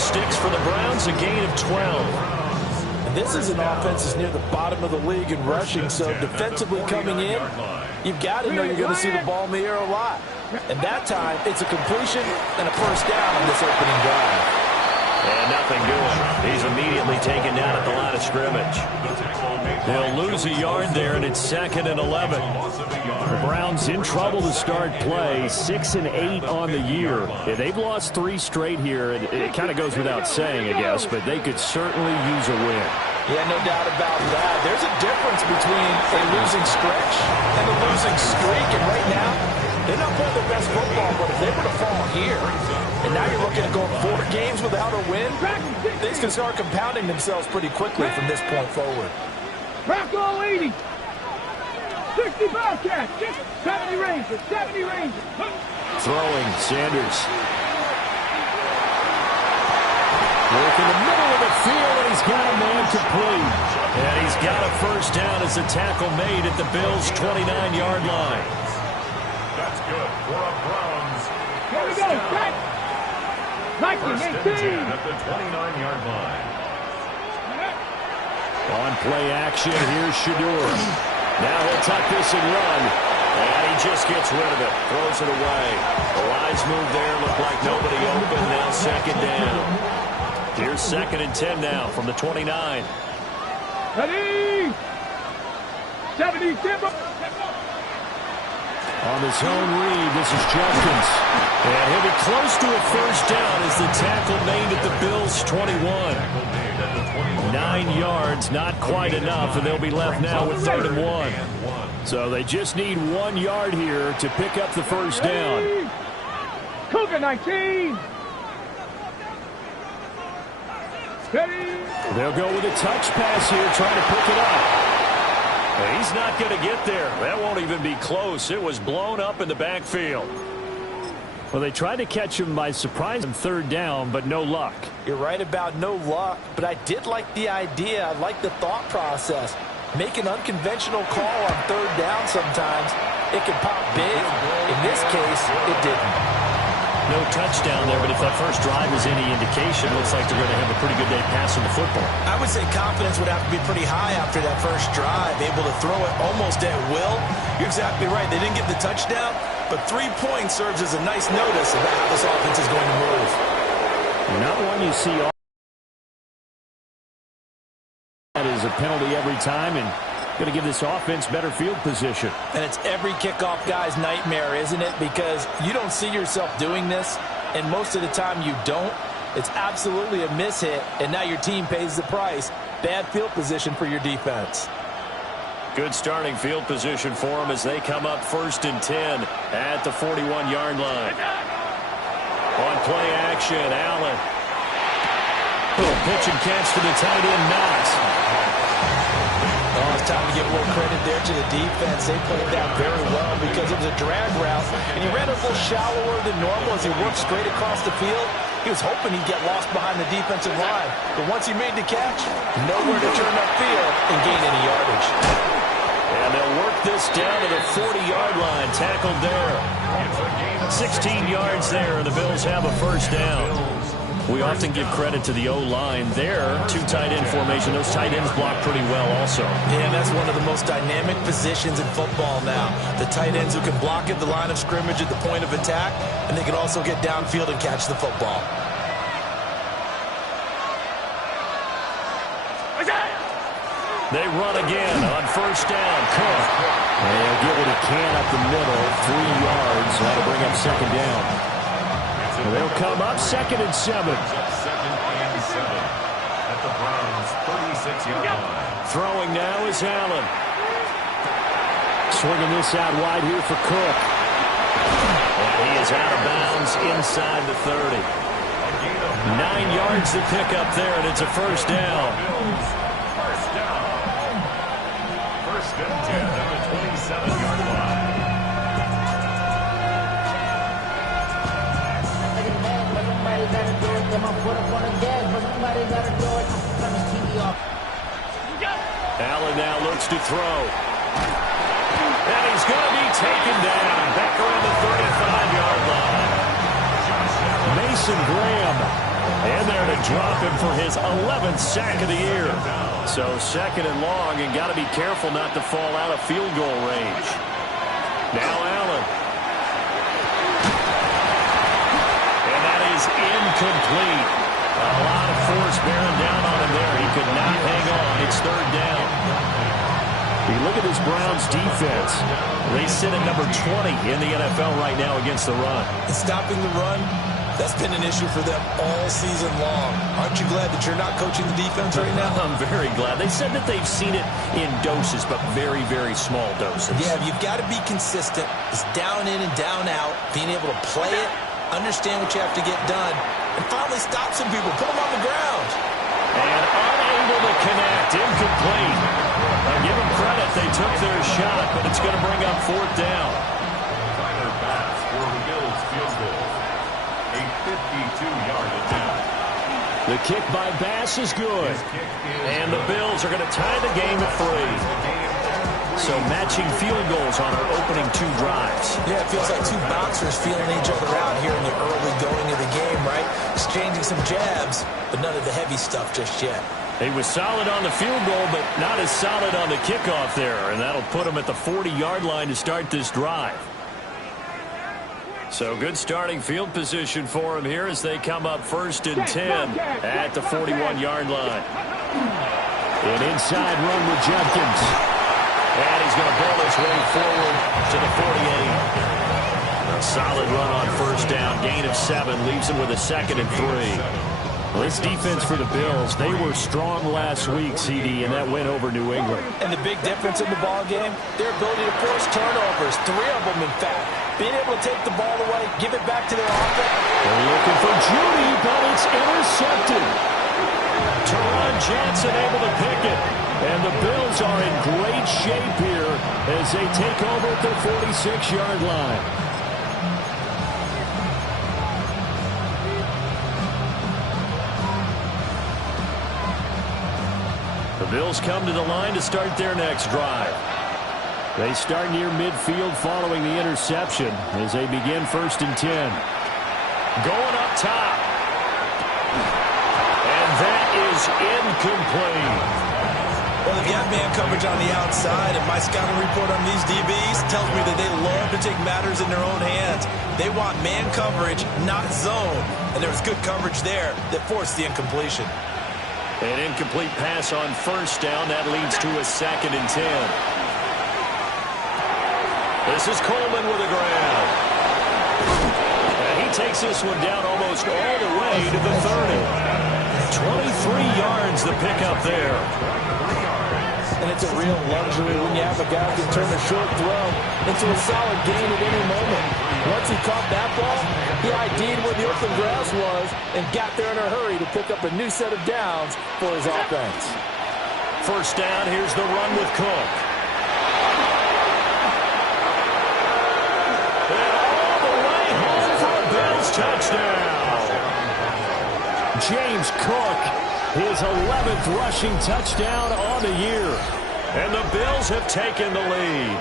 sticks for the Browns, a gain of 12. And this is an offense that's near the bottom of the league in rushing, so defensively coming in, you've got to know you're going to see the ball in the air a lot. And that time, it's a completion and a first down on this opening drive. And nothing doing. He's immediately taken down at the line of scrimmage. They'll lose a yard there, and it's 2nd and 11. The Browns in trouble to start play, 6-8 on the year. Yeah, they've lost 3 straight here. It kind of goes without saying, I guess, but they could certainly use a win. Yeah, no doubt about that. There's a difference between a losing stretch and a losing streak, and right now, they're not playing their best football, but if they were to fall here, and now you're looking at going 4 games without a win, things can start compounding themselves pretty quickly from this point forward. Bronco 80. 60 Bobcats. 70 Rangers. 70 Rangers. Throwing, Sanders. Work in the middle of the field, and he's got a man complete. And he's got a first down as the tackle made at the Bills' 29-yard line. That's good for a Browns. Here we go. Back. 19-18. At the 29-yard line. On play action, here's Shador. Now he'll tuck this and run. And he just gets rid of it. Throws it away. The lines move there. Look like nobody open. Now 2nd down. Here's 2nd and 10 now from the 29. Ready. 70 Timber. On his own read, this is Jenkins. And he'll be close to a first down as the tackle made at the Bills' 21. 9 yards, not quite enough, and they'll be left now with 3rd and 1. So they just need 1 yard here to pick up the first down. Cougar 19. Ready. They'll go with a touch pass here, trying to pick it up. He's not going to get there. That won't even be close. It was blown up in the backfield. Well, they tried to catch him by surprise on 3rd down, but no luck. You're right about no luck, but I did like the idea. I like the thought process. Make an unconventional call on 3rd down sometimes. It can pop big. In this case, it didn't. No touchdown there, but if that first drive is any indication, looks like they're going to have a pretty good day passing the football. I would say confidence would have to be pretty high after that first drive, able to throw it almost at will. You're exactly right. They didn't get the touchdown, but 3 points serves as a nice notice about how this offense is going to move. Not one you see all that is a penalty every time, and going to give this offense better field position. And it's every kickoff guy's nightmare, isn't it? Because you don't see yourself doing this, and most of the time you don't. It's absolutely a mishit, and now your team pays the price. Bad field position for your defense. Good starting field position for them as they come up 1st and 10 at the 41-yard line. On play action, Allen. Little pitch and catch to the tight end, Knox. Oh, it's time to give a little credit there to the defense. They played that very well because it was a drag route, and he ran a little shallower than normal as he worked straight across the field. He was hoping he'd get lost behind the defensive line, but once he made the catch, nowhere to turn upfield and gain any yardage. And they'll work this down to the 40-yard line, tackled there. 16 yards there, and the Bills have a first down. We often give credit to the O-line there. 2 tight end formation. Those tight ends block pretty well also. Yeah, that's one of the most dynamic positions in football now. The tight ends who can block at the line of scrimmage at the point of attack, and they can also get downfield and catch the football. They run again on first down. Cook. And he'll get what he can up the middle. 3 yards. That'll bring up 2nd down. They'll come up 2nd and 7. 2nd and 7 at the Browns' 36-yard line. Throwing now is Allen. Swinging this out wide here for Cook. And he is out of bounds inside the 30. 9 yards to pick up there, and it's a first down. First down. 1st and 10 at the 27-yard line. Allen now looks to throw. And he's going to be taken down back around the 35-yard line. Mason Graham in there to drop him for his 11th sack of the year. So second and long, and got to be careful not to fall out of field goal range. Now Allen. And that is incomplete. A lot of force bearing down on him there. He could not hang on. It's third down. You look at this Browns defense. They sit at number 20 in the NFL right now against the run. And stopping the run, that's been an issue for them all season long. Aren't you glad that you're not coaching the defense right now? I'm very glad. They said that they've seen it in doses, but very, very small doses. Yeah, you've got to be consistent. It's down in and down out, being able to play it, understand what you have to get done, and finally stop some people, put them on the ground. And unable to connect, incomplete. Now give them credit, they took their shot, but it's going to bring up fourth down. Tyler Bass for the Bills field goal. A 52-yard attempt. The kick by Bass is good. And the Bills are going to tie the game at 3. So matching field goals on our opening 2 drives. Yeah, it feels like 2 boxers feeling each other out here in the early going of the game, right? Exchanging some jabs, but none of the heavy stuff just yet. He was solid on the field goal, but not as solid on the kickoff there. And that'll put him at the 40-yard line to start this drive. So good starting field position for him here as they come up 1st and 10 at the 41-yard line. An inside run with Judkins. And he's going to bowl his way forward to the 48. A solid run on 1st down. Gain of 7 leaves him with a 2nd and 3. Well, this defense for the Bills, they were strong last week, CD, and that went over New England. And the big difference in the ball game, their ability to force turnovers, 3 of them, in fact. Being able to take the ball away, give it back to their offense. They're looking for Judy, but it's intercepted. Teron Johnson able to pick it. And the Bills are in great shape here as they take over at their 46-yard line. The Bills come to the line to start their next drive. They start near midfield following the interception as they begin 1st and 10. Going up top. And that is incomplete. Well, if you have man coverage on the outside, and my scouting report on these DBs tells me that they love to take matters in their own hands. They want man coverage, not zone. And there was good coverage there that forced the incompletion. An incomplete pass on 1st down. That leads to a 2nd and 10. This is Coleman with a grab. And he takes this one down almost all the way to the 30. 23 yards the pickup there. And it's a real luxury when you have a guy who can turn a short throw into a solid gain at any moment. Once he caught that ball, he ID'd where the open grass was and got there in a hurry to pick up a new set of downs for his offense. 1st down, here's the run with Cook. And all the way home for a Bills touchdown. James Cook, his 11th rushing touchdown on the year. And the Bills have taken the lead.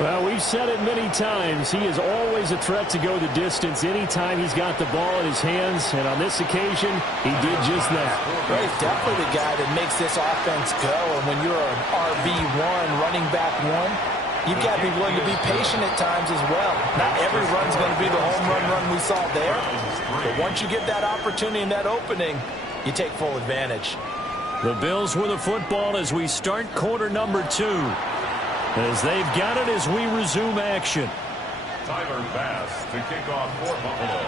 Well, we've said it many times. He is always a threat to go the distance anytime he's got the ball in his hands. And on this occasion, he did just that. Well, he's definitely the guy that makes this offense go. And when you're an RB1, running back 1, you've got to be willing to be patient at times as well. Not every run's going to be the home run we saw there. But once you get that opportunity and that opening, you take full advantage. The Bills with the football as we start quarter number 2. As they've got it as we resume action. Tyler Bass to kick off for Buffalo.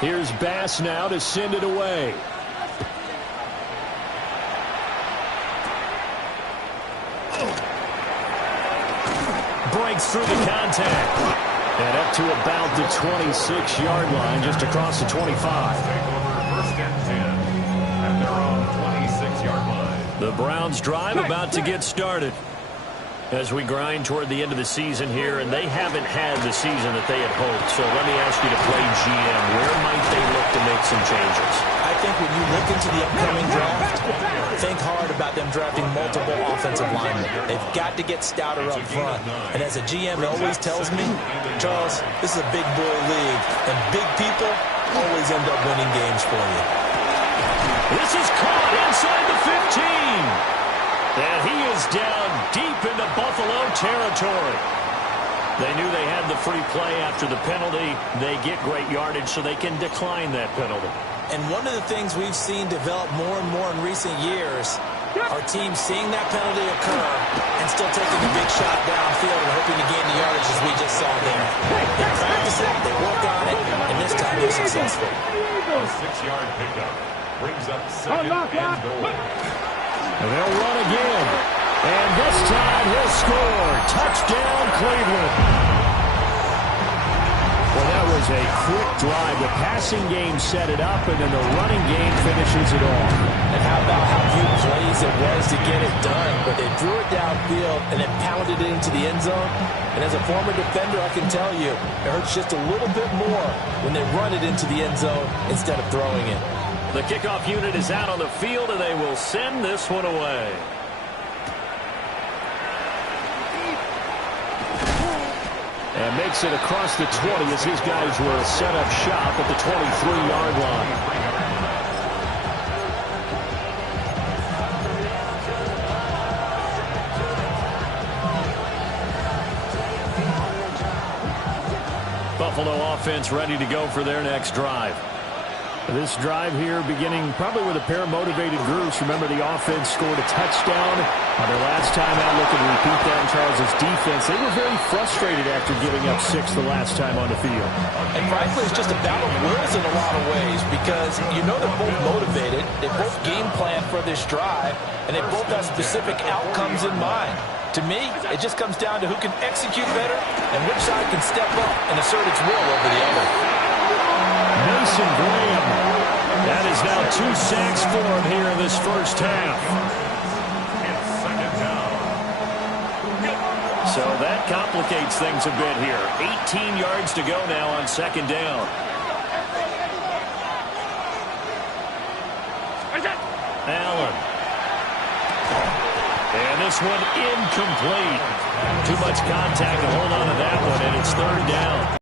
Here's Bass now to send it away. Breaks through the contact. And up to about the 26-yard line, just across the 25. Take over 1st and 10 at their own 26-yard line. The Browns drive about to get started as we grind toward the end of the season here, and they haven't had the season that they had hoped. So let me ask you to play GM. Where might they look to make some changes? I think when you look look into the upcoming draft, think hard about them drafting multiple offensive linemen. They've got to get stouter up front. And as a GM always tells me, Charles, this is a big boy league, and big people always end up winning games for you. This is caught inside the 15. And he is down deep into Buffalo territory. They knew they had the free play after the penalty. They get great yardage, so they can decline that penalty. And one of the things we've seen develop more and more in recent years are teams seeing that penalty occur and still taking a big shot downfield and hoping to gain the yardage, as we just saw there. They practice it, they work on it, and this time they're successful. A 6-yard pickup brings up second and goal. And they'll run again. And this time he'll score. Touchdown, Cleveland. Well, that was a quick drive. The passing game set it up, and then the running game finishes it off. And how about how few plays it was to get it done? But they drew it downfield and then pounded it into the end zone. And as a former defender, I can tell you, it hurts just a little bit more when they run it into the end zone instead of throwing it. The kickoff unit is out on the field, and they will send this one away. And makes it across the 20 as his guys were set up shop at the 23-yard line. Buffalo offense ready to go for their next drive. This drive here beginning probably with a pair of motivated groups. Remember, the offense scored a touchdown on their last time out. Look and repeat that in Charles's defense. They were very frustrated after giving up 6 the last time on the field. And frankly, it's just a battle of wills in a lot of ways because you know they're both motivated. They both game plan for this drive, and they both have specific outcomes in mind. To me, it just comes down to who can execute better and which side can step up and assert its will over the other. Mason Graham. That is now 2 sacks for him here in this first half. It's second down. So that complicates things a bit here. 18 yards to go now on second down. Allen. And this one incomplete. Too much contact to hold on to that one, and it's third down.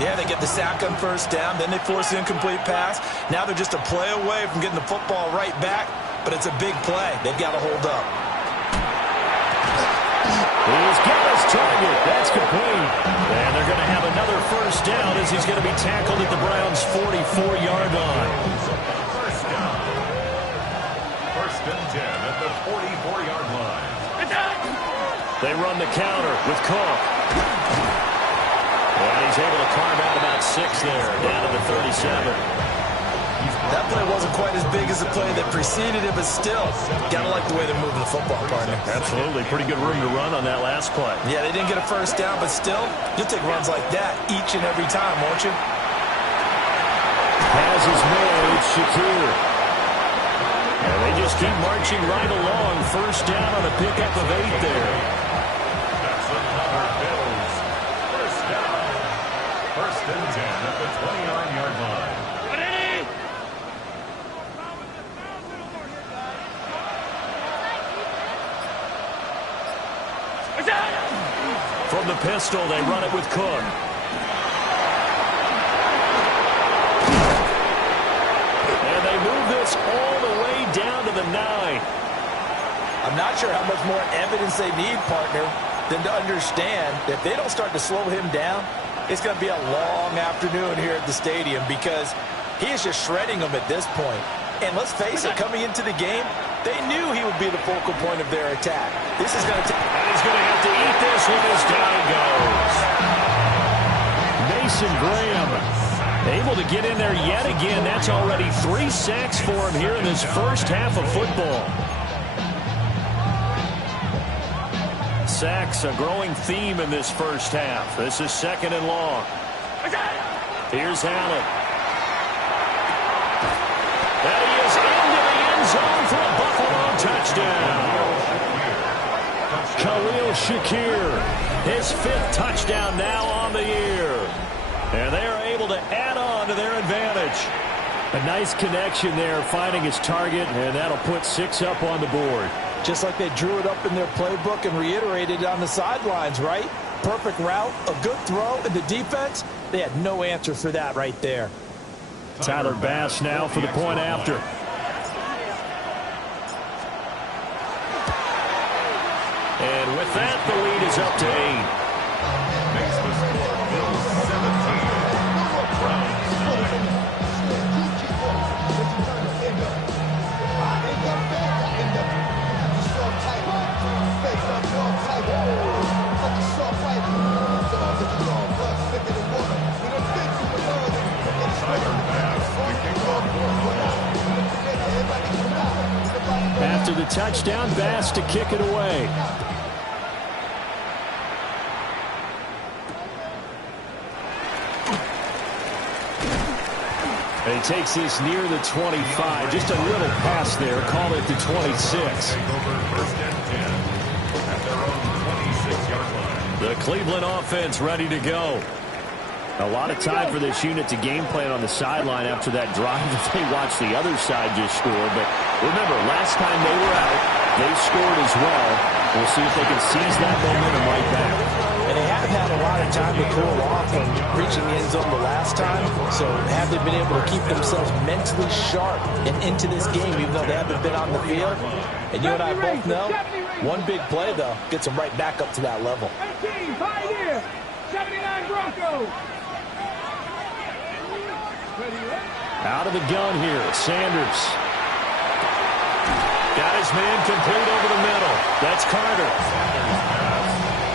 Yeah, they get the sack on first down, then they force an incomplete pass. Now they're just a play away from getting the football right back, but it's a big play. They've got to hold up. He's got his target. That's complete. And they're going to have another first down as he's going to be tackled at the Browns' 44-yard line. First down. First and 10 at the 44-yard line. They run the counter with Cook. And he's able to carve out about 6 there, down to the 37. That play wasn't quite as big as the play that preceded it, but still, gotta like the way they're moving the football, partner. Absolutely. Pretty good room to run on that last play. Yeah, they didn't get a first down, but still, you'll take runs like that each and every time, won't you? Has his made, Shakir. And they just keep marching right along. First down on a pickup of 8 there. That's another Bills. First down. First and 10 at the 29-yard line. From the pistol, they run it with Cook. And they move this all the way down to the 9. I'm not sure how much more evidence they need, partner, than to understand that if they don't start to slow him down, it's going to be a long afternoon here at the stadium because he is just shredding them at this point. And let's face it, coming into the game, they knew he would be the focal point of their attack. This is going to take... And he's going to have to eat this one as down goes. Mason Graham able to get in there yet again. That's already 3 sacks for him here in this first half of football. Sacks, a growing theme in this first half. This is second and long. Here's Allen. And he is into the end zone for a Buffalo touchdown. Khalil Shakir, his 5th touchdown now on the year. And they are able to to add on to their advantage. A nice connection there, finding his target, and that'll put 6 up on the board. Just like they drew it up in their playbook and reiterated it on the sidelines, right? Perfect route, a good throw, and the defense, they had no answer for that right there. Tyler Bass now for the point after. And with that, the lead is up to 8. Makes the score Bills 17. Browns 9. After the touchdown, Bass to kick it away. And he takes this near the 25. Just a little pass there. Call it the 26. The Cleveland offense ready to go. A lot of time for this unit to game plan on the sideline after that drive that they watched the other side just score. But remember, last time they were out, they scored as well. We'll see if they can seize that momentum right back. And they haven't had a lot of time to cool off from reaching the end zone the last time. So have they been able to keep themselves mentally sharp and into this game, even though they haven't been on the field? And you and I both know, one big play, though, gets them right back up to that level. 18, Pioneer, 79 Broncos. Out of the gun here, Sanders. Got his man complete over the middle. That's Carter. Sanders pass.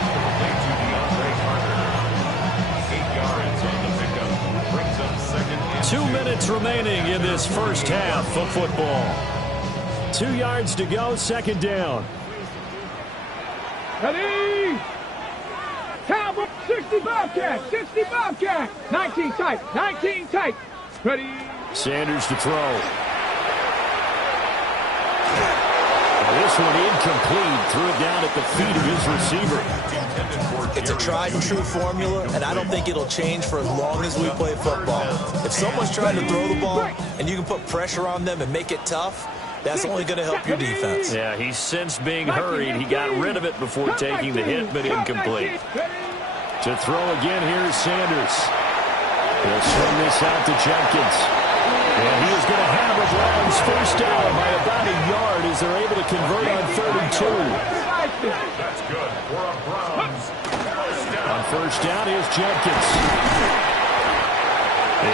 Complete to DeAndre Carter. 8 yards on the pickup. Brings up second and 2 minutes remaining in this first half of football. 2 yards to go, second down. Ready? Cowboy, 60 Bobcat, 60 Bobcat. 19 tight, 19 tight. Ready? Sanders to throw. This one incomplete. Threw it down at the feet of his receiver. It's a tried and true formula, and I don't think it'll change for as long as we play football. If someone's trying to throw the ball and you can put pressure on them and make it tough, that's only going to help your defense. Yeah, he's since being hurried. He got rid of it before taking the hit, but incomplete. To throw again, here's Sanders. He'll swing this out to Jenkins. And he is going to have a Browns first down by about a yard as they're able to convert on 32. that's good for a Browns first down. On first down, here's Jenkins.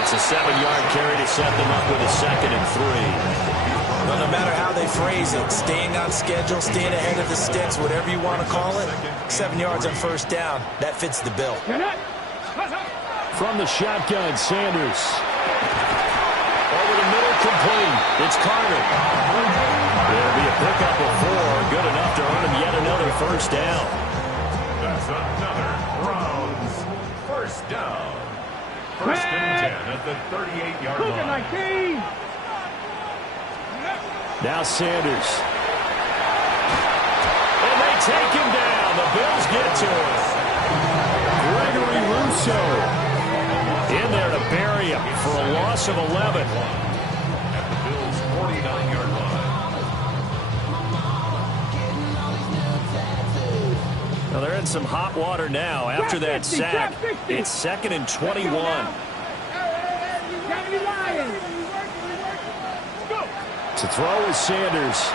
It's a 7-yard carry to set them up with a 2nd and 3. Well, no matter how they phrase it, staying on schedule, staying ahead of the sticks, whatever you want to call it, 7 yards on first down, that fits the bill. From the shotgun, Sanders. Over the middle, complete. It's Carter. It'll be a pickup of 4. Good enough to earn him yet another first down. That's another Browns first down. First and 10 at the 38-yard line. 19. Now Sanders. And they take him down. The Bills get to him. Gregory Rousseau in there to bury him for a loss of 11. At the Bills' 49-yard line. Well, they're in some hot water now after that sack. It's 2nd and 21. To throw is Sanders.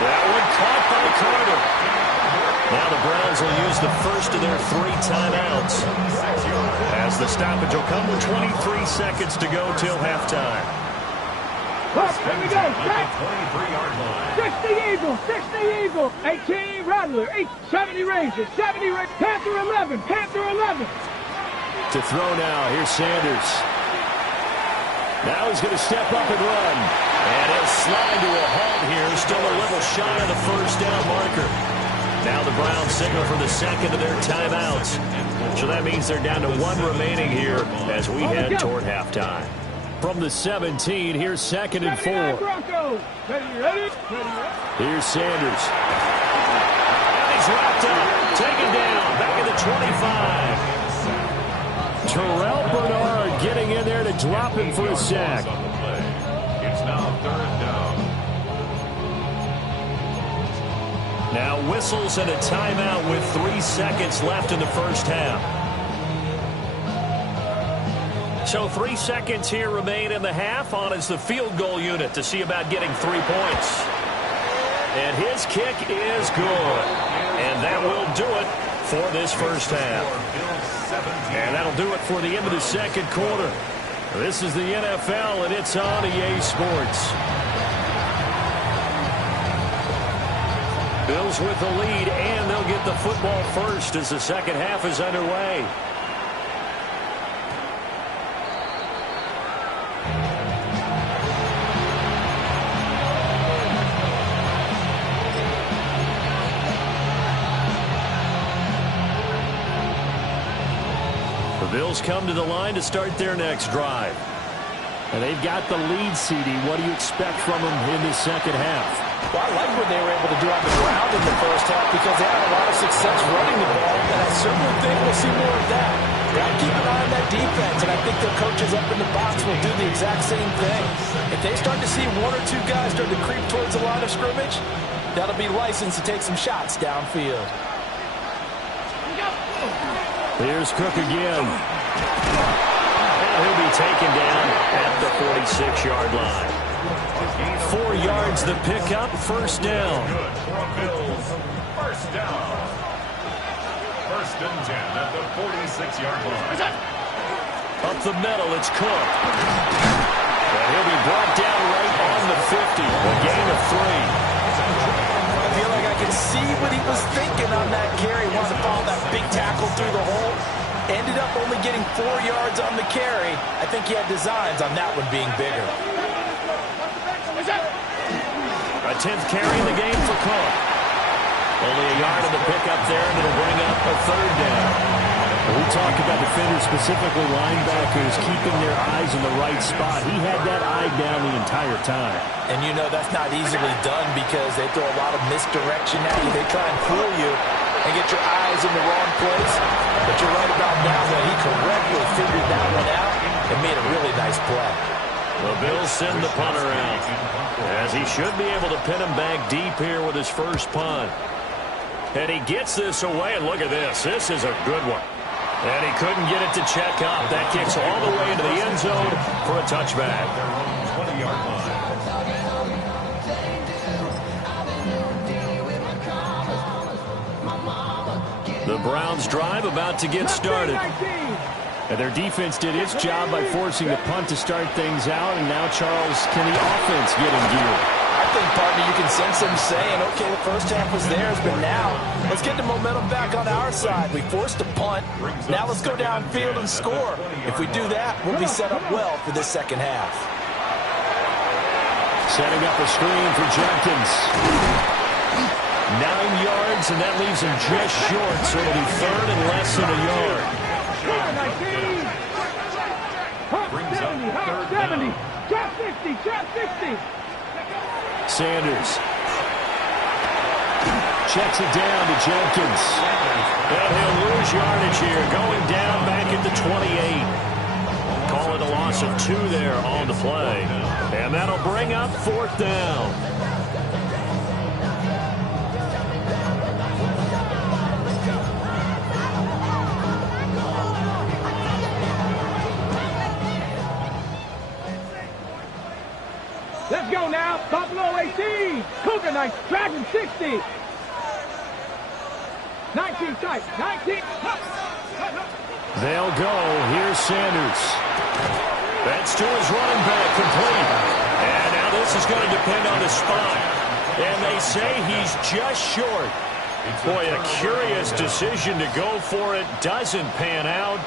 That one caught by Carter. Now the Browns will use the first of their 3 timeouts, as the stoppage will come with 23 seconds to go till halftime. Here we go. 23-yard line. 60 Eagle, 18 Rattler, 70 Ranger, 70 Ranger, Panther 11, Panther 11. To throw now, here's Sanders. Now he's going to step up and run. And he'll slide to a halt here. Still a little shy of the first down marker. Now the Browns signal for the second of their timeouts. So that means they're down to 1 remaining here as we head toward halftime. From the 17, here's 2nd and 4. Here's Sanders. And he's wrapped up. Taken down. Back at the 25. Terrell drop him for a sack. It's now 3rd down. Now whistles and a timeout with 3 seconds left in the first half. So 3 seconds here remain in the half. On is the field goal unit to see about getting 3 points. And his kick is good. And that will do it for this first half. And that'll do it for the end of the second quarter. This is the NFL, and it's on EA Sports. Bills with the lead, and they'll get the football first as the second half is underway. The Bills come to the line to start their next drive. And they've got the lead, CD. What do you expect from them in the second half? Well, I like what they were able to do on the ground in the first half because they had a lot of success running the ball, and I certainly think we'll see more of that. Got to keep an eye on that defense, and I think their coaches up in the box will do the exact same thing. If they start to see 1 or 2 guys start to creep towards the line of scrimmage, that'll be licensed to take some shots downfield. Here's Cook again. And he'll be taken down at the 46-yard line. 4 yards the pickup, first down. Bills, first down. 1st and 10 at the 46-yard line. Up the middle, it's Cook. And he'll be brought down right on the 50. A gain of 3. I feel like I can see what he was thinking on that carry. He wanted to follow that big tackle through the hole. Ended up only getting 4 yards on the carry. I think he had designs on that one being bigger. A 10th carry in the game for Cook. Only a yard on the pickup there, and it'll bring up a 3rd down. We talk about defenders, specifically linebackers, keeping their eyes in the right spot. He had that eye down the entire time. And you know that's not easily done because they throw a lot of misdirection at you. They try and fool you and get your eyes in the wrong place. But you're right about that one. He correctly figured that one out and made a really nice play. The Bills send the punter out, as he should be able to pin him back deep here with his first punt. And he gets this away, and look at this. This is a good one. And he couldn't get it to check up. That kicks all the way into the end zone for a touchback. 20-yard line. The Browns drive about to get started. And their defense did its job by forcing the punt to start things out. And now, Charles, can the offense get in gear? I think, partner, you can sense them saying, okay, the first half was theirs, but now let's get the momentum back on our side. We forced a punt. Now let's go downfield and score. If we do that, we'll be set up well for this second half. Setting up a screen for Jenkins. 9 yards, and that leaves him just short, so it'll be 3rd and less than a yard. 70, drop 50, drop 50. Sanders checks it down to Jenkins. And he'll lose yardage here, going down back at the 28. Call it a loss of 2 there on the play. And that'll bring up 4th down. Let's go now. Buffalo 18. Cougar Knights dragging 60. 19 tight. 19. They'll go. Here's Sanders. That's to his running back, complete. And now this is going to depend on the spot. And they say he's just short. Boy, a curious decision to go for it. Doesn't pan out.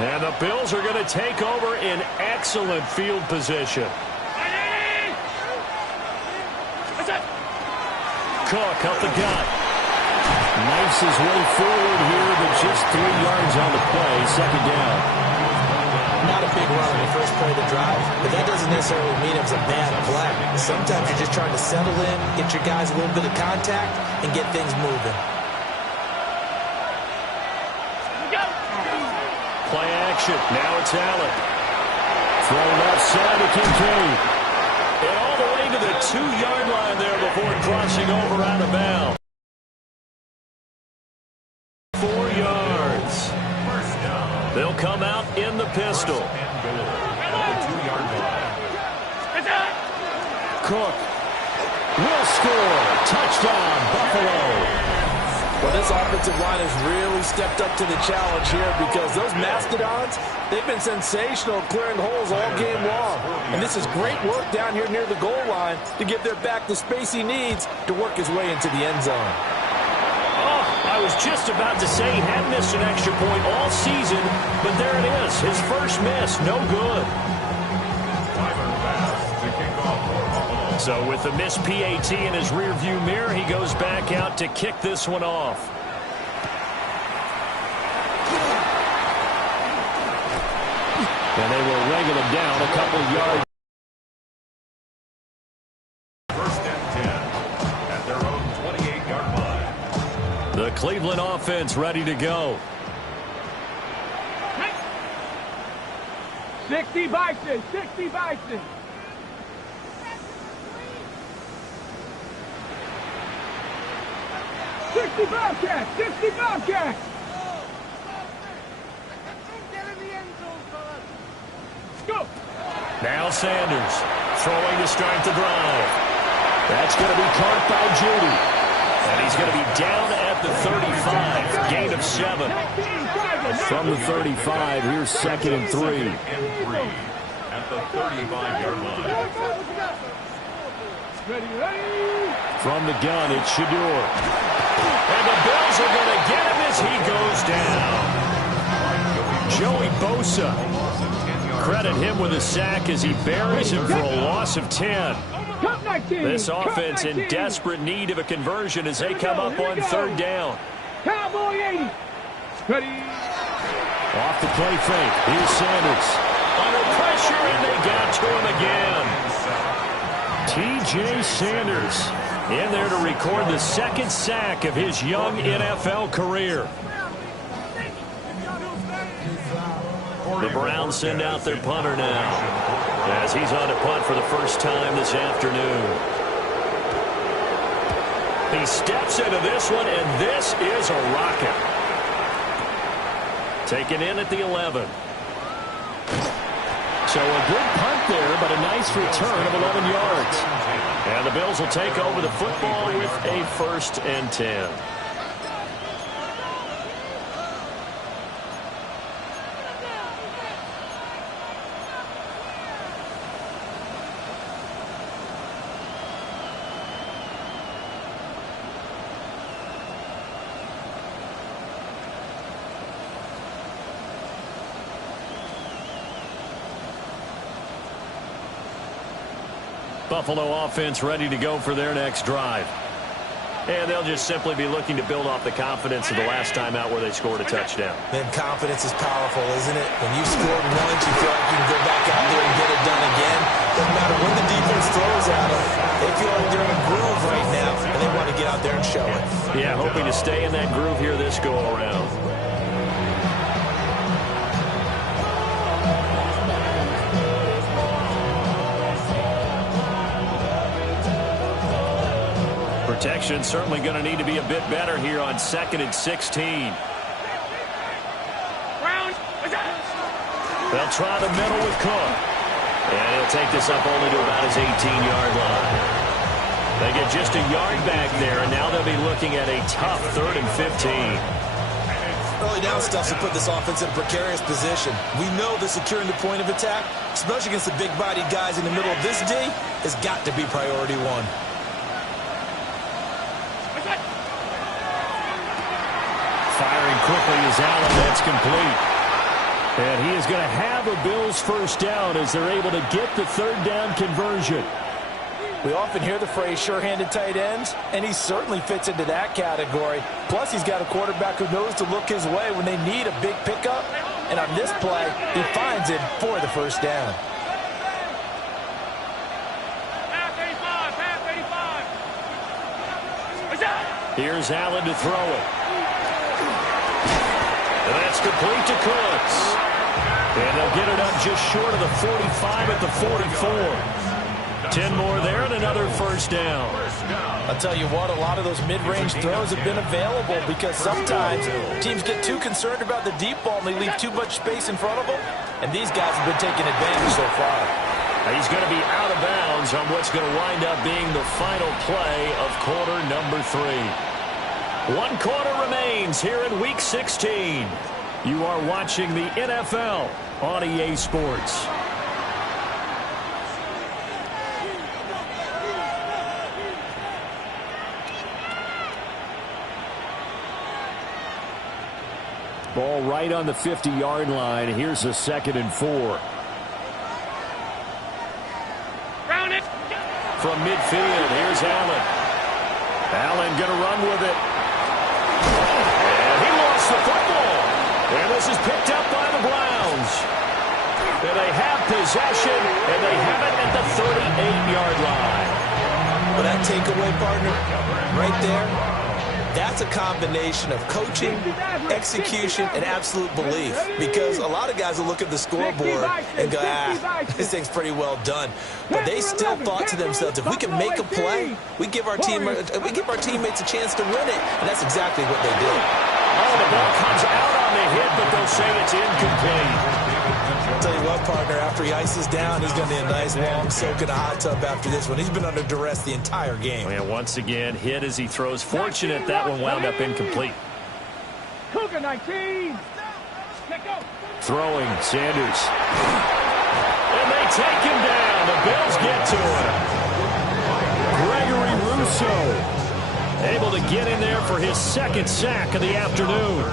And the Bills are going to take over in excellent field position. Cook up the gut. Knifes his way forward here, but just 3 yards on the play. 2nd down. Not a big run on the first play of the drive, but that doesn't necessarily mean it was a bad play. Sometimes you're just trying to settle in, get your guys a little bit of contact, and get things moving. Play action. Now it's Allen. Thrown left side to Kincaid. And all the way to the 2-yard line there before crossing over out of bounds. 4 yards. First down. They'll come out in the pistol. And goal at the 2-yard line. Cook will score. Touchdown, Buffalo. Well, this offensive line has really stepped up to the challenge here because those Mastodons, they've been sensational clearing holes all game long. And this is great work down here near the goal line to give their back the space he needs to work his way into the end zone. Oh, I was just about to say he had missed an extra point all season, but there it is. His first miss, no good. So with the missed PAT in his rearview mirror, he goes back out to kick this one off. And they will wrangle him down a couple yards. First and 10 at their own 28-yard line. The Cleveland offense ready to go. 60 Bison, 60 Bison. 60 Bobcats! 60 Bobcats! Go! Now Sanders throwing to start the drive. That's going to be caught by Judy. And he's going to be down at the 35. Gain of 7. From the 35, here's 2nd and 3. At the 35-yard line. Ready! From the gun, it's Shador. And the Bills are going to get him as he goes down. Joey Bosa. Credit him with a sack as he buries him for a loss of 10. This offense in desperate need of a conversion as they come up on 3rd down. Cowboy 80. Ready. Off the play fake. Here's Sanders. Under pressure, and they got to him again. T.J. Sanders in there to record the 2nd sack of his young NFL career. The Browns send out their punter now as he's on a punt for the first time this afternoon. He steps into this one, and this is a rocket. Taken in at the 11. So a good punt there, but a nice return of 11 yards. And the Bills will take over the football with a 1st and 10. Buffalo offense ready to go for their next drive. And they'll just simply be looking to build off the confidence of the last time out where they scored a touchdown. And confidence is powerful, isn't it? When you scored once, you feel like you can go back out there and get it done again. Doesn't matter when the defense throws at them. They feel like they're in a groove right now, and they want to get out there and show it. Yeah, hoping to stay in that groove here this go-around. Protection certainly going to need to be a bit better here on 2nd and 16. They'll try the middle with Cook. And he'll take this up only to about his 18-yard line. They get just a yard back there, and now they'll be looking at a tough 3rd and 15. Early down stuff to put this offense in a precarious position. We know that securing the point of attack, especially against the big-bodied guys in the middle of this D, has got to be priority 1. Firing quickly is Allen. That's complete. And he is going to have a Bills 1st down as they're able to get the 3rd down conversion. We often hear the phrase sure-handed tight ends, and he certainly fits into that category. Plus, he's got a quarterback who knows to look his way when they need a big pickup. And on this play, he finds it for the 1st down. Here's Allen to throw it. And that's complete to Cooks. And they'll get it up just short of the 45 at the 44. 10 more there and another first down. I'll tell you what, a lot of those mid-range throws have been available because sometimes teams get too concerned about the deep ball and they leave too much space in front of them. And these guys have been taking advantage so far. He's going to be out of bounds on what's going to wind up being the final play of quarter number 3. 1 quarter remains here in Week 16. You are watching the NFL on EA Sports. Ball right on the 50-yard line. Here's a 2nd and 4. From midfield, here's Allen. Allen going to run with it. And he lost the football. And this is picked up by the Browns. And they have possession, and they have it at the 38-yard line. But that takeaway, partner, right there, that's a combination of coaching, execution, and absolute belief. Because a lot of guys will look at the scoreboard and go, this thing's pretty well done. But they still thought to themselves, if we can make a play, we give our teammates a chance to win it. And that's exactly what they did. Oh, the ball comes out on the hit, but they'll say it's incomplete. I'll tell you what, partner, after he ices down, he's going to need a nice long soak in a hot tub after this one. He's been under duress the entire game. And once again, hit as he throws. Fortunate that one wound up incomplete. Cougar 19. Throwing, Sanders. And they take him down. The Bills get to him. Gregory Rousseau able to get in there for his 2nd sack of the afternoon.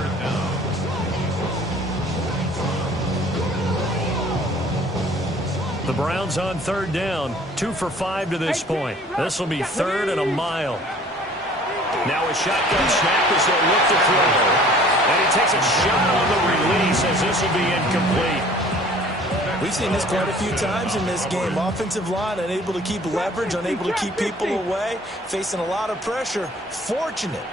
The Browns on 3rd down, 2 for 5 to this point. This will be 3rd and a mile. Now a shotgun snap as they'll look to throw. And he takes a shot on the release as this will be incomplete. We've seen this quite a few times in this game. Offensive line unable to keep leverage, unable to keep people away, facing a lot of pressure. Fortunate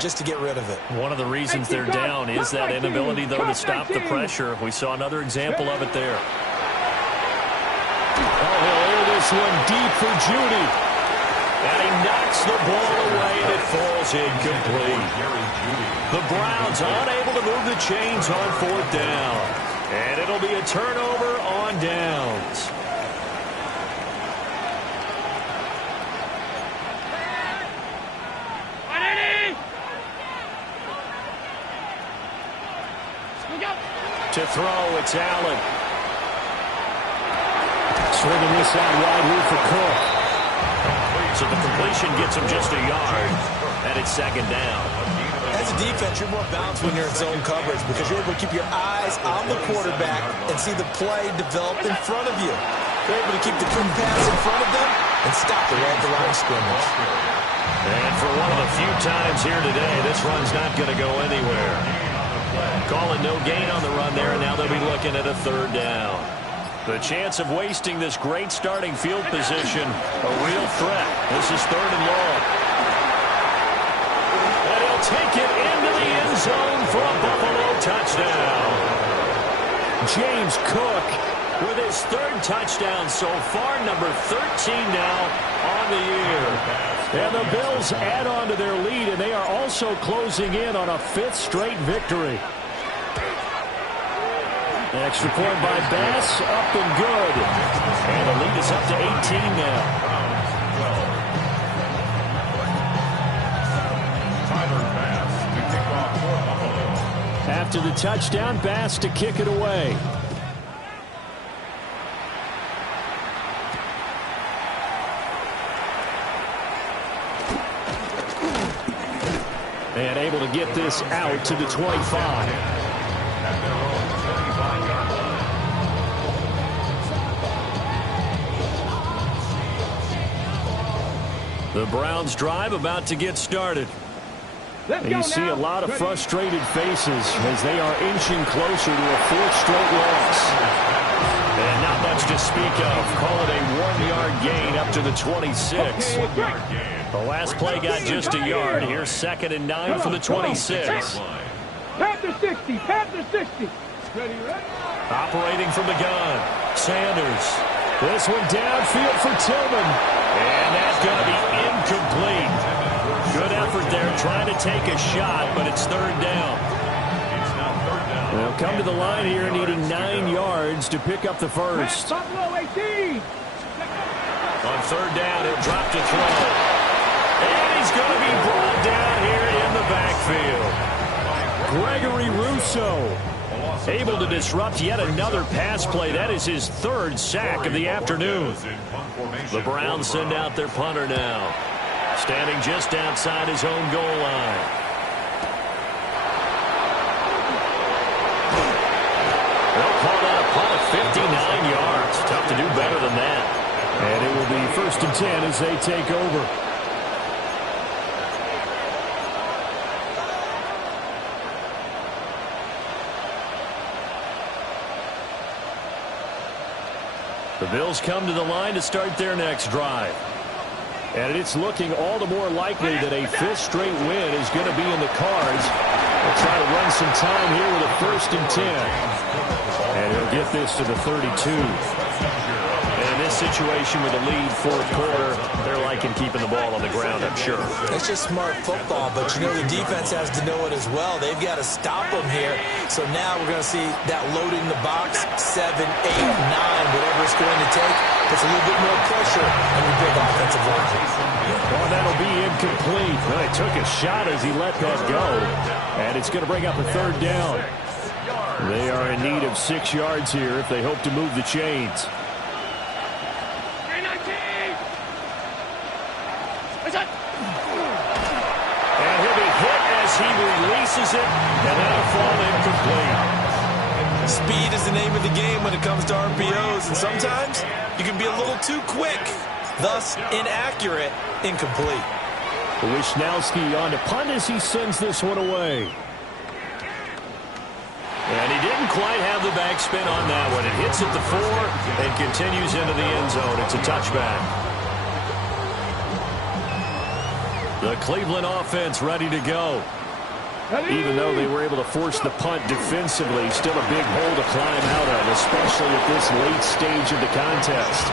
just to get rid of it. One of the reasons they're down is that inability, though, to stop the pressure. We saw another example of it there. Oh, he'll air this one deep for Judy. And he knocks the ball away and it falls incomplete. The Browns unable to move the chains on 4th down. And it'll be a turnover on downs. To throw, it's Allen. Swinging this out wide here for Cook. So the completion gets him just a yard, and it's 2nd down. As a defense, you're more balanced when you're in zone coverage because you're able to keep your eyes on the quarterback and see the play develop in front of you. You're able to keep the quick pass in front of them and stop it right at the line of scrimmage. And for one of the few times here today, this run's not going to go anywhere. Calling no gain on the run there, and now they'll be looking at a 3rd down. The chance of wasting this great starting field position, a real threat. This is 3rd and long. And he'll take it into the end zone for a Buffalo touchdown. James Cook with his 3rd touchdown so far, number 13 now on the year. And the Bills add on to their lead, and they are also closing in on a 5th straight victory. Extra point by Bass, up and good. And the lead is up to 18 now. After the touchdown, Bass to kick it away. And able to get this out to the 25. The Browns drive about to get started. You see a lot of frustrated faces as they are inching closer to a 4th straight loss. And not much to speak of. Call it a 1-yard gain up to the 26. The last play got just a yard. Here's 2nd and 9 from the 26. Panther 60, Panther 60. Ready, ready. Operating from the gun. Sanders. This one downfield for Tillman. And that's going to be incomplete. Good effort there trying to take a shot, but it's third down. They'll come to the line here needing 9 yards to pick up the first. Buffalo 18. On third down, he'll drop to throw. And he's going to be brought down here in the backfield. Gregory Rousseau able to disrupt yet another pass play. That is his third sack of the afternoon. The Browns send out their punter now, standing just outside his own goal line. They'll call that a punt of 59 yards. Tough to do better than that. And it will be 1st and 10 as they take over. The Bills come to the line to start their next drive. And it's looking all the more likely that a 5th straight win is going to be in the cards. They'll try to run some time here with a 1st and 10. And he'll get this to the 32. And in this situation with a lead 4th quarter, they're liking keeping the ball on the ground, I'm sure. It's just smart football, but you know the defense has to know it as well. They've got to stop them here. So now we're going to see that load in the box, 7, 8, 9, whatever it's going to take. Puts a little bit more pressure on your big offensive line. Well, that'll be incomplete. Well, he took a shot as he let that go. And it's going to bring up a 3rd down. They are in need of 6 yards here if they hope to move the chains. And he'll be hit as he releases it, and that'll fall incomplete. Speed is the name of the game when it comes to RPOs, and sometimes you can be a little too quick, thus inaccurate, incomplete. Wisnowski on to punt as he sends this one away. And he didn't quite have the backspin on that one. It hits at the 4 and continues into the end zone. It's a touchback. The Cleveland offense ready to go. Even though they were able to force the punt defensively, still a big hole to climb out of, especially at this late stage of the contest.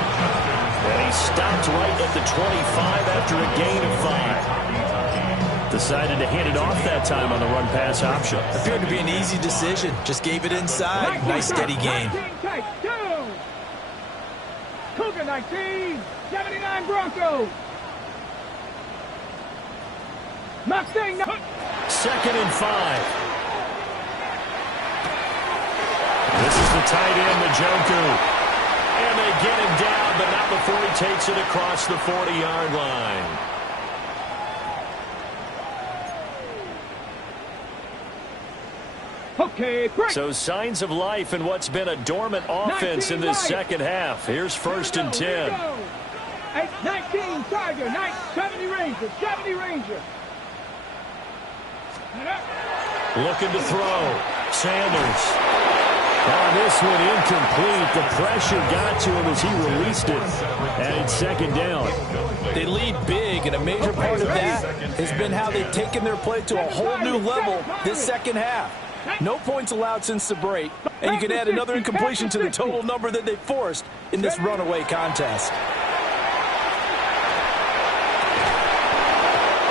And he stopped right at the 25 after a gain of 5. Decided to hand it off that time on the run-pass option. Appeared to be an easy decision. Just gave it inside. Nice steady gain. 19, take 2. Cougar 19, 79 Broncos. Mustang. 2nd and 5. This is the tight end, Njoku. And they get him down, but not before he takes it across the 40-yard line. Okay, break. So signs of life in what's been a dormant offense in this second half. Here's 1st and 10. 19 Tiger, 70 Ranger, 70 Ranger. Looking to throw. Sanders. On this one, incomplete. The pressure got to him as he released it. And it's 2nd down. They lead big, and a major part of that has been how they've taken their play to a whole new level this second half. No points allowed since the break, and you can add another incompletion to the total number that they forced in this runaway contest.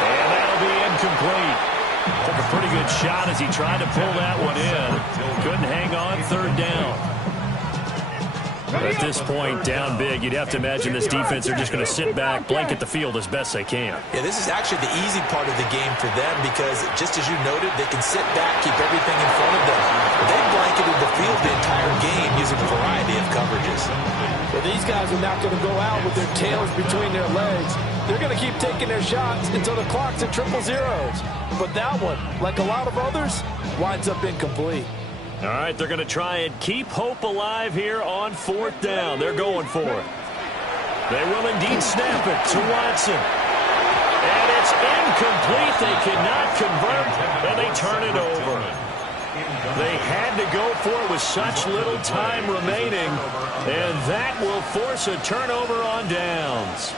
And that'll be incomplete. Took a pretty good shot as he tried to pull that one in. Couldn't hang on, 3rd down. At this point, down big, you'd have to imagine this defense are just going to sit back, blanket the field as best they can. Yeah, this is actually the easy part of the game for them because, just as you noted, they can sit back, keep everything in front of them. They blanketed the field the entire game using a variety of coverages. Well, these guys are not going to go out with their tails between their legs. They're going to keep taking their shots until the clock's at 000. But that one, like a lot of others, winds up incomplete. All right, they're going to try and keep hope alive here on 4th down. They're going for it. They will indeed snap it to Watson. And it's incomplete. They cannot convert, and they turn it over. They had to go for it with such little time remaining, and that will force a turnover on downs.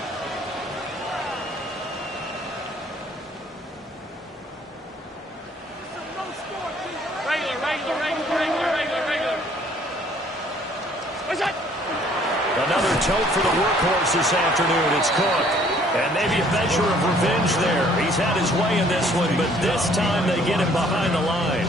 Regular. Another tote for the workhorse this afternoon. It's Cook. And maybe a measure of revenge there. He's had his way in this one, but this time they get him behind the line.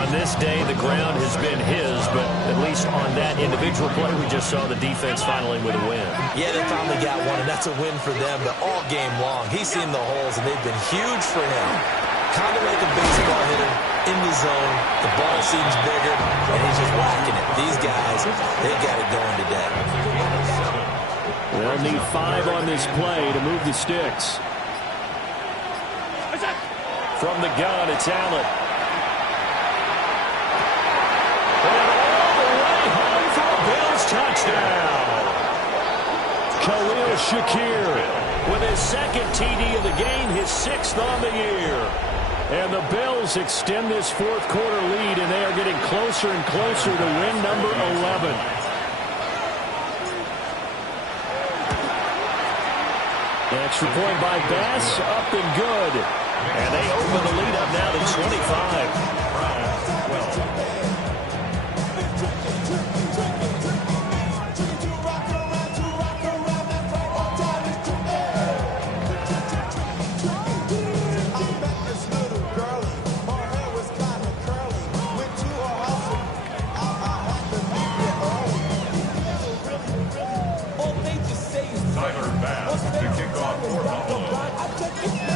On this day, the ground has been his, but at least on that individual play, we just saw the defense finally with a win. Yeah, they finally got one, and that's a win for them, but all game long, he's seen the holes, and they've been huge for him. Kind of like a baseball hitter in the zone. The ball seems bigger, and he's just whacking it. These guys, they got it going today. They'll need 5 on this play to move the sticks. From the gun, it's Allen. And all the way home for a Bills touchdown. Khalil Shakir with his second TD of the game, his 6th on the year. And the Bills extend this fourth quarter lead, and they are getting closer and closer to win number 11. Extra point by Bass, up and good. And they open the lead up now to 25.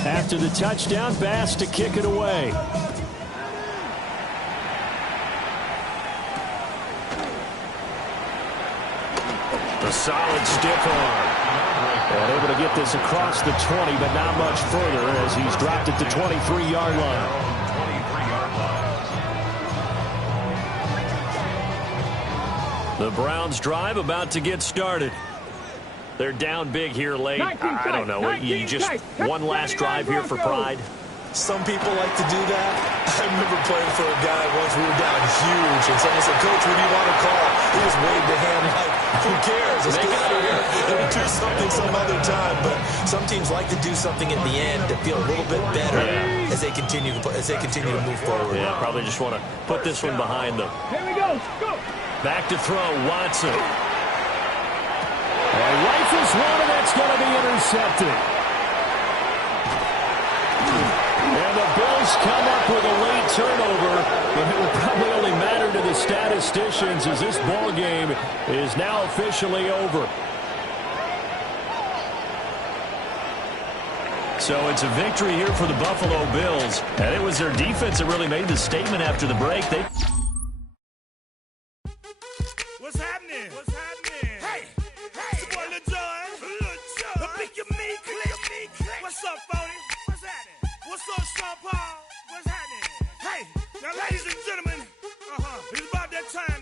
After the touchdown, Bass to kick it away. A solid stiff arm. And able to get this across the 20, but not much further as he's dropped it to 23-yard line. The Browns drive about to get started. They're down big here late. I don't know. You just one last drive here for pride. Some people like to do that. I remember playing for a guy once. We were down huge, and someone said, "Coach, what do you want to call?" He just waved a hand like, "Who cares? Let's get out of here and do something some other time." But some teams like to do something at the end to feel a little bit better as they continue to move forward. Yeah, probably just want to put this one behind them. Here we go. Go. Back to throw, Watson. And rifles one, and that's going to be intercepted. And the Bills come up with a late turnover, but it will probably only matter to the statisticians as this ball game is now officially over. So it's a victory here for the Buffalo Bills, and it was their defense that really made the statement after the break. What's happening? What's happening? Hey, it's your boy Lil Jon. The pick your meat, click. What's up, Phony? What's happening? What's up, Sean Paul? What's happening? Hey, now ladies and gentlemen, it's about that time